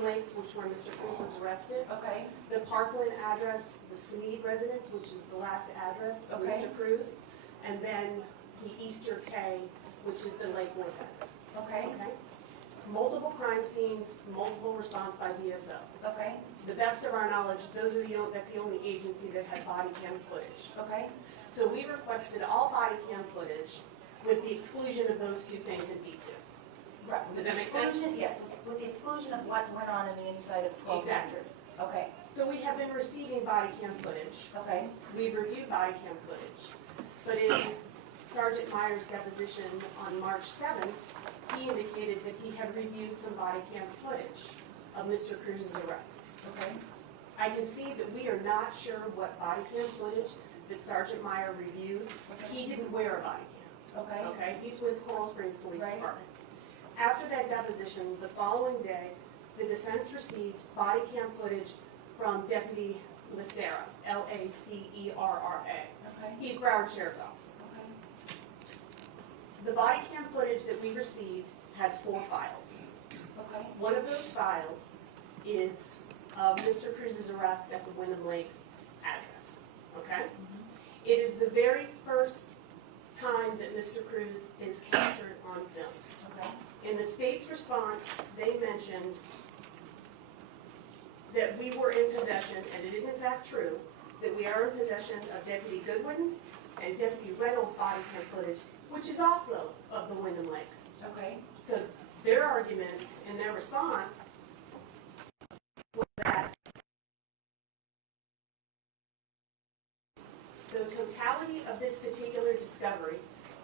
Wyndham Lakes, which where Mr. Cruz was arrested. Okay. The Parkland address, the Sneed residence, which is the last address of Okay. Mr. Cruz. And then the Easter K, which is the Lake Worth address. Okay. Okay? Multiple crime scenes, multiple response by DSO. Okay. To the best of our knowledge, that's the only agency that had body cam footage. Okay. So we requested all body cam footage with the exclusion of those two things in D2. Right. Does that make sense? Yes, with the exclusion of what went on in the inside of 1200. Exactly. Okay. So we have been receiving body cam footage. Okay. We've reviewed body cam footage. But in Sergeant Meyer's deposition on March 7th, he indicated that he had reviewed some body cam footage of Mr. Cruz's arrest. Okay. I can see that we are not sure what body cam footage that Sergeant Meyer reviewed. Okay. He didn't wear a body cam. Okay. Okay, he's with Coral Springs Police Right. Department. After that deposition, the following day, the defense received body cam footage from Deputy Lacera, Lacerra. Okay. He's Broward Sheriff's Office. Okay. The body cam footage that we received had 4 files. Okay. One of those files is of Mr. Cruz's arrest at the Wyndham Lakes address. Okay? It is the very first time that Mr. Cruz is captured on film. Okay. In the state's response, they mentioned that we were in possession, and it is in fact true, that we are in possession of Deputy Goodwin's and Deputy Reynolds' body cam footage, which is also of the Wyndham Lakes. Okay. So their argument and their response was that the totality of this particular discovery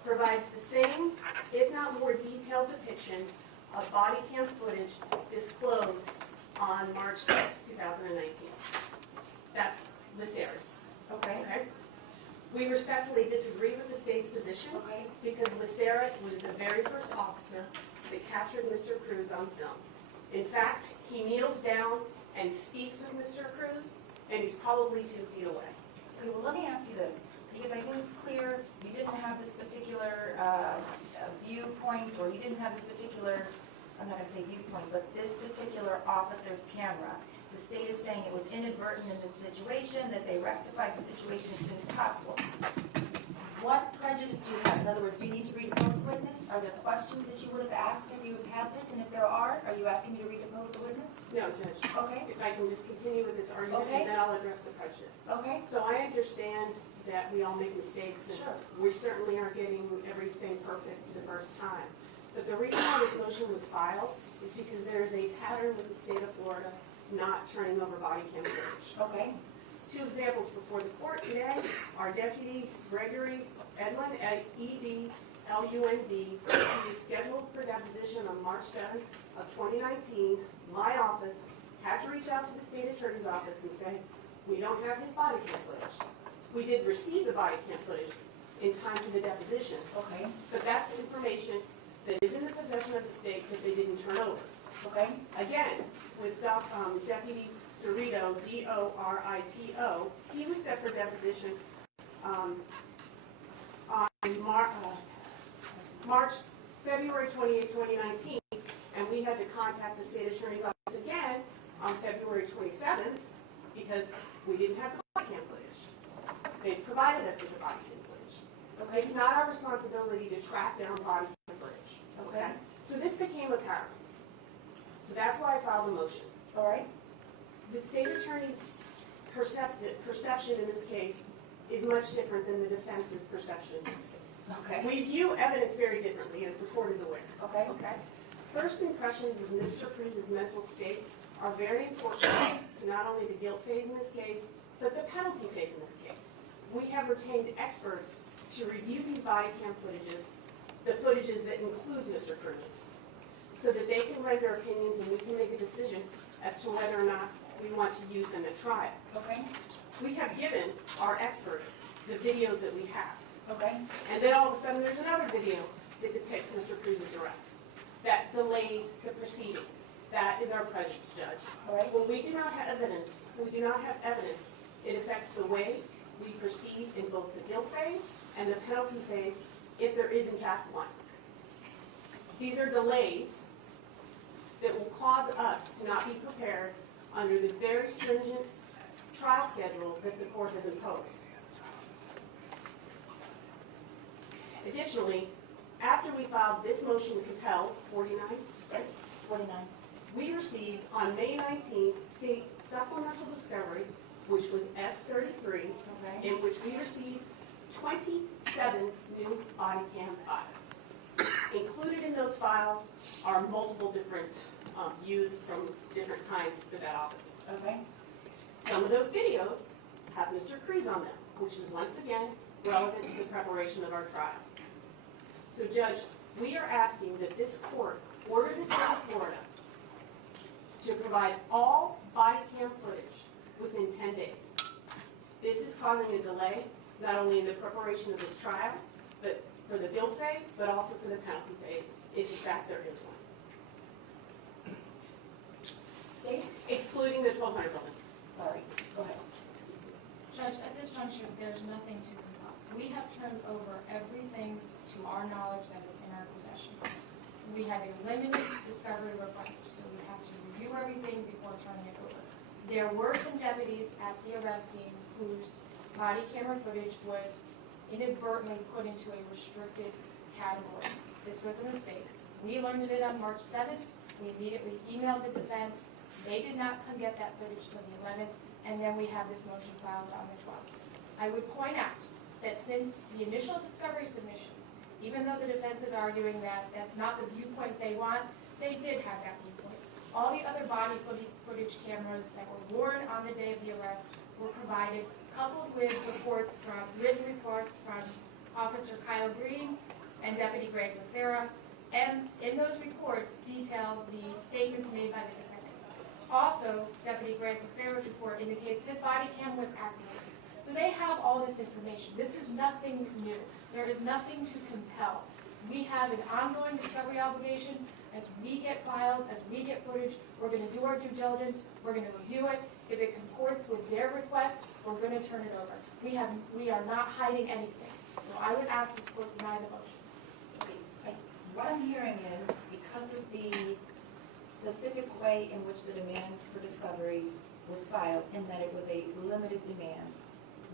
provides the same, if not more detailed depiction of body cam footage disclosed on March 6, 2019. That's Lacera's. Okay. Okay? We respectfully disagree with the state's position Okay. because Lacera was the very first officer that captured Mr. Cruz on film. In fact, he kneels down and speaks with Mr. Cruz, and he's probably 2 feet away. Okay, well, let me ask you this, because I think it's clear you didn't have this particular viewpoint, or you didn't have this particular, I'm not going to say viewpoint, but this particular officer's camera. The state is saying it was inadvertent in this situation, that they rectified the situation as soon as possible. What prejudice do you have? In other words, do you need to redepose the witness? Are there questions that you would have asked if you had this? And if there are you asking me to redepose the witness? No, Judge. Okay. If I can just continue with this argument, Okay. and then I'll address the prejudice. Okay. So I understand that we all make mistakes, and Sure. we certainly aren't getting everything perfect the first time. But the reason why this motion was filed is because there is a pattern with the state of Florida not turning over body cam footage. Okay. 2 examples before the court today are Deputy Gregory Edlund, E-D-L-U-N-D, who is scheduled for deposition on March 7th of 2019. My office had to reach out to the state attorney's office and say, we don't have his body cam footage. We did receive the body cam footage in time for the deposition, Okay. but that's information that is in the possession of the state that they didn't turn over. Okay. Again, with Deputy Dorito, D-O-R-I-T-O, he was set for deposition on February 28, 2019, and we had to contact the state attorney's office again on February 27th because we didn't have the body cam footage. They provided us with the body cam footage. Okay. It's not our responsibility to track down body cam footage. Okay? So this became apparent. So that's why I filed a motion. All right. The state attorney's perception in this case is much different than the defense's perception in this case. Okay. We view evidence very differently, as the court is aware. Okay. Okay? First impressions of Mr. Cruz's mental state are very important to not only the guilt phase in this case, but the penalty phase in this case. We have retained experts to review these body cam footages, the footages that includes Mr. Cruz, so that they can render opinions and we can make a decision as to whether or not we want to use them at trial. Okay. We have given our experts the videos that we have. Okay. And then all of a sudden there's another video that depicts Mr. Cruz's arrest. That delays the proceeding. That is our prejudice, Judge. All right. When we do not have evidence, it affects the way we proceed in both the guilt phase and the penalty phase, if there is in fact one. These are delays that will cause us to not be prepared under the very stringent trial schedule that the court has imposed. Additionally, after we filed this motion to compel, 49, Yes, 49. we received on May 19th state's supplemental discovery, which was S33, Okay. in which we received 27 new body cam files. Included in those files are multiple different views from different times for that officer. Okay. Some of those videos have Mr. Cruz on them, which is once again relevant to the preparation of our trial. So Judge, we are asking that this court order the state of Florida to provide all body cam footage within 10 days. This is causing a delay, not only in the preparation of this trial, but for the guilt phase, but also for the penalty phase, if in fact there is one. State? Excluding the 1,200 building. Sorry, go ahead. Judge, at this juncture, there's nothing to compel. We have turned over everything to our knowledge that is in our possession. We have a limited discovery request, so we have to review everything before turning it over. There were some deputies at the arrest scene whose body camera footage was inadvertently put into a restricted category. This was a mistake. We learned of it on March 7th. We immediately emailed the defense. They did not come get that footage till the 11th, and then we have this motion filed on the 12th. I would point out that since the initial discovery submission, even though the defense is arguing that that's not the viewpoint they want, they did have that viewpoint. All the other body footage cameras that were worn on the day of the arrest were provided, coupled with written reports from Officer Kyle Green and Deputy Greg Becerra, and in those reports detail the statements made by the defendant. Also, Deputy Greg Becerra's report indicates his body cam was activated. So they have all this information. This is nothing new. There is nothing to compel. We have an ongoing discovery obligation. As we get files, as we get footage, we're going to do our due diligence. We're going to review it. If it comports with their request, we're going to turn it over. We are not hiding anything. So I would ask this court to deny the motion. What I'm hearing is, because of the specific way in which the demand for discovery was filed, in that it was a limited demand,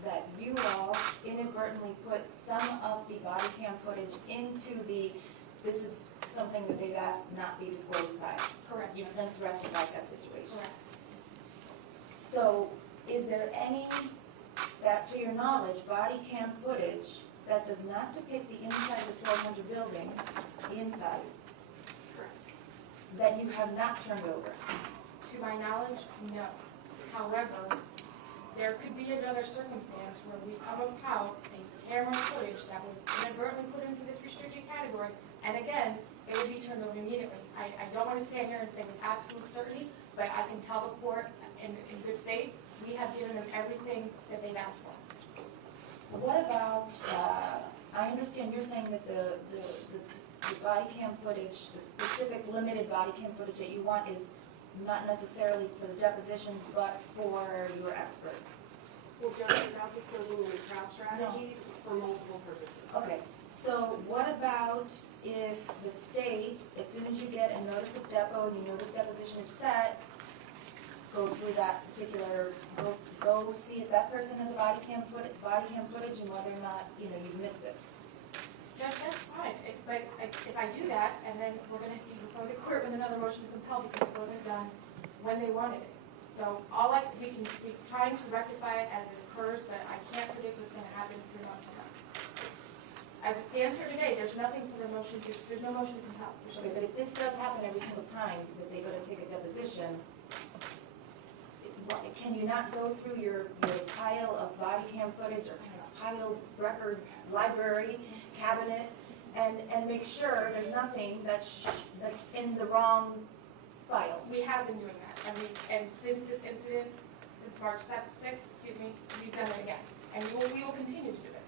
that you all inadvertently put some of the body cam footage into this is something that they've asked not be disclosed by. Correct. You've since rectified that situation. Correct. So, is there any, that to your knowledge, body cam footage that does not depict the inside of the 1200 building, the inside, that you have not turned over? To my knowledge, no. However, there could be another circumstance where we come about a camera footage that was inadvertently put into this restricted category, and again, it would be turned over immediately. I don't want to stand here and say with absolute certainty, but I can tell the court in good faith, we have given them everything that they've asked for. What about, I understand you're saying that the body cam footage, the specific limited body cam footage that you want is not necessarily for the depositions, but for your expert. Well, Judge, without disclosing any trial strategies, it's for multiple purposes. Okay, so what about if the state, as soon as you get a notice of depo and you know this deposition is set, go through that particular, go see if that person has a body cam footage and whether or not, you've missed it. Judge, that's fine, but if I do that, and then we're going to be before the court with another motion to compel because it wasn't done when they wanted it. So we can be trying to rectify it as it occurs, but I can't predict what's going to happen 3 months from now. As it stands here today, there's nothing for the motion, there's no motion to compel. Okay, but if this does happen every single time that they go to take a deposition, can you not go through your pile of body cam footage or pile records, library, cabinet, and make sure there's nothing that's in the wrong file? We have been doing that, and since this incident, since March 6th, we've done it again, and we will continue to do it.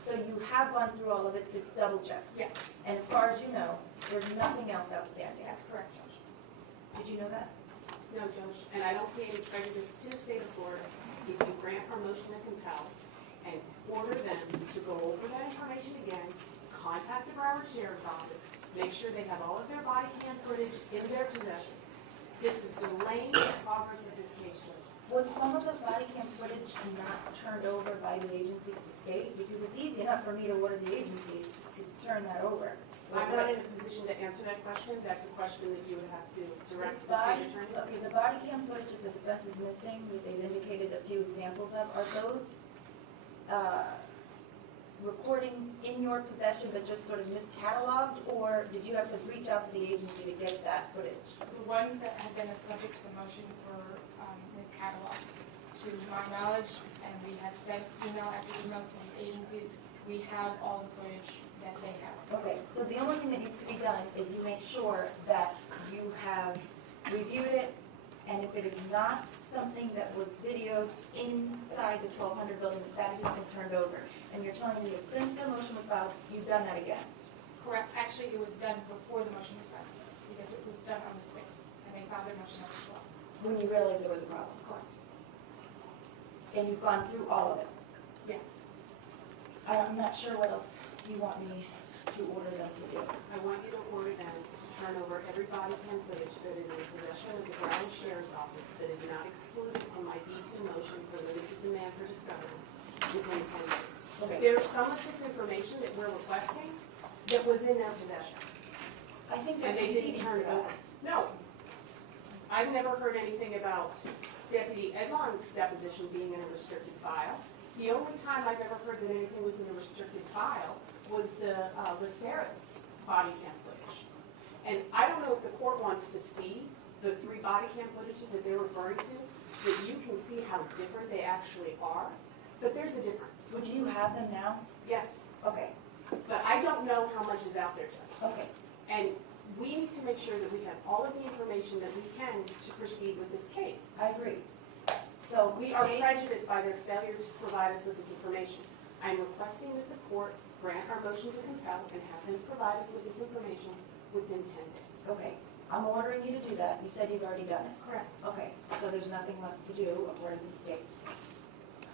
So you have gone through all of it to double check? Yes, And as far as you know, there's nothing else outstanding? that's correct, Judge. Did you know that? No, Judge, and I don't see any prejudice to the state of Florida if you grant our motion to compel and order them to go over that information again, contact the Broward Sheriff's Office, make sure they have all of their body cam footage in their possession. This is delaying the progress of this case, Judge. Was some of the body cam footage not turned over by the agency to the state? Because it's easy enough for me to order the agencies to turn that over. I'm not in a position to answer that question. That's a question that you would have to direct to the state attorney. Okay, the body cam footage that the defense is missing, that they've indicated a few examples of, are those recordings in your possession but just sort of miscatalogued, or did you have to reach out to the agency to get that footage? The ones that have been a subject to the motion were miscatalogued. To my knowledge, and we have sent email after email to these agencies, we have all the footage that they have. Okay, so the only thing that needs to be done is you make sure that you have reviewed it, and if it is not something that was videoed inside the 1200 building, that has been turned over. And you're telling me that since the motion was filed, you've done that again? Correct. Actually, it was done before the motion was filed, because it was done on the 6th, and they filed their motion on the 12th. When you realized there was a problem? Correct. And you've gone through all of it? Yes. I'm not sure what else you want me to order them to do. I want you to order them to turn over every body cam footage that is in possession of the Broward Sheriff's Office that is not excluded from my B2 motion for limited demand for discovery within 10 days. Okay. There's some of this information that we're requesting that was in their possession, I think and they're they didn't conceding turn to it over. that. No. I've never heard anything about Deputy Edlon's deposition being in a restricted file. The only time I've ever heard that anything was in a restricted file was the Laceras body cam footage. And I don't know if the court wants to see the 3 body cam footages that they're referring to, that you can see how different they actually are, but there's a difference. Would you have them now? Yes, Okay, but I don't know how much is out there, Judge. okay. And we need to make sure that we have all of the information that we can to proceed with this case. I agree. So We are state- prejudiced by their failure to provide us with this information. I'm requesting that the court grant our motion to compel and have them provide us with this information within 10 days. Okay, I'm ordering you to do that. You said you've already done it. Correct. Okay, so there's nothing left to do according to the state.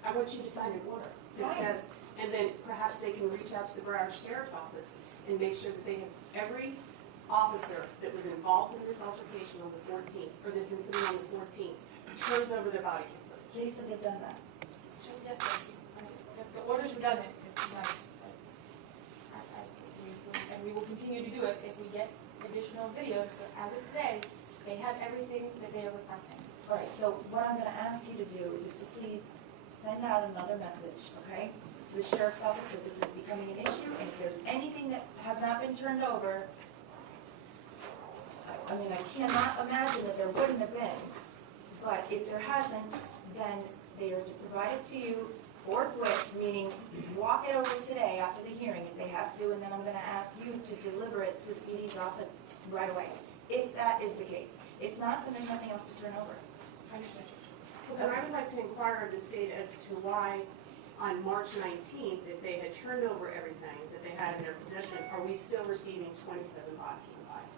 I want you to sign an order that Fine. says, and then perhaps they can reach out to the Broward Sheriff's Office and make sure that they have every officer that was involved in this altercation on the 14th, or this incident on the 14th, turns over their body cam footage. They said they've done that. Yes, sir. I mean, if the orders were done, it's not, and we will continue to do it if we get additional videos, but as of today, they have everything that they are requesting. All right, so what I'm going to ask you to do is to please send out another message, okay, to the sheriff's office that this is becoming an issue, and if there's anything that has not been turned over, I mean, I cannot imagine that there wouldn't have been, but if there hasn't, then they are to provide it to you forthwith, meaning walk it over today after the hearing if they have to, and then I'm going to ask you to deliver it to the PD's office right away, if that is the case. If not, then there's nothing else to turn over. Understood. Well, then I would like to inquire of the state as to why on March 19th, if they had turned over everything that they had in their possession, are we still receiving 27 body cam files?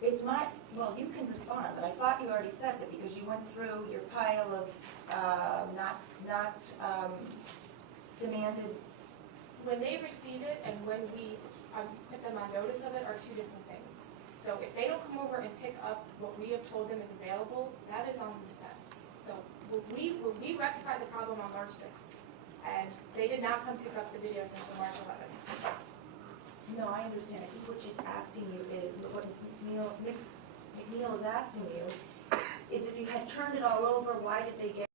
It's my, well, you can respond, but I thought you already said that because you went through your pile of not demanded. When they receive it and when we put them on notice of it are 2 different things. So if they don't come over and pick up what we have told them is available, that is on the defense. So when we rectified the problem on March 6th, and they did not come pick up the videos until March 11th. No, I understand. I think what she's asking you is, what McNeil is asking you, is if you had turned it all over, why did they get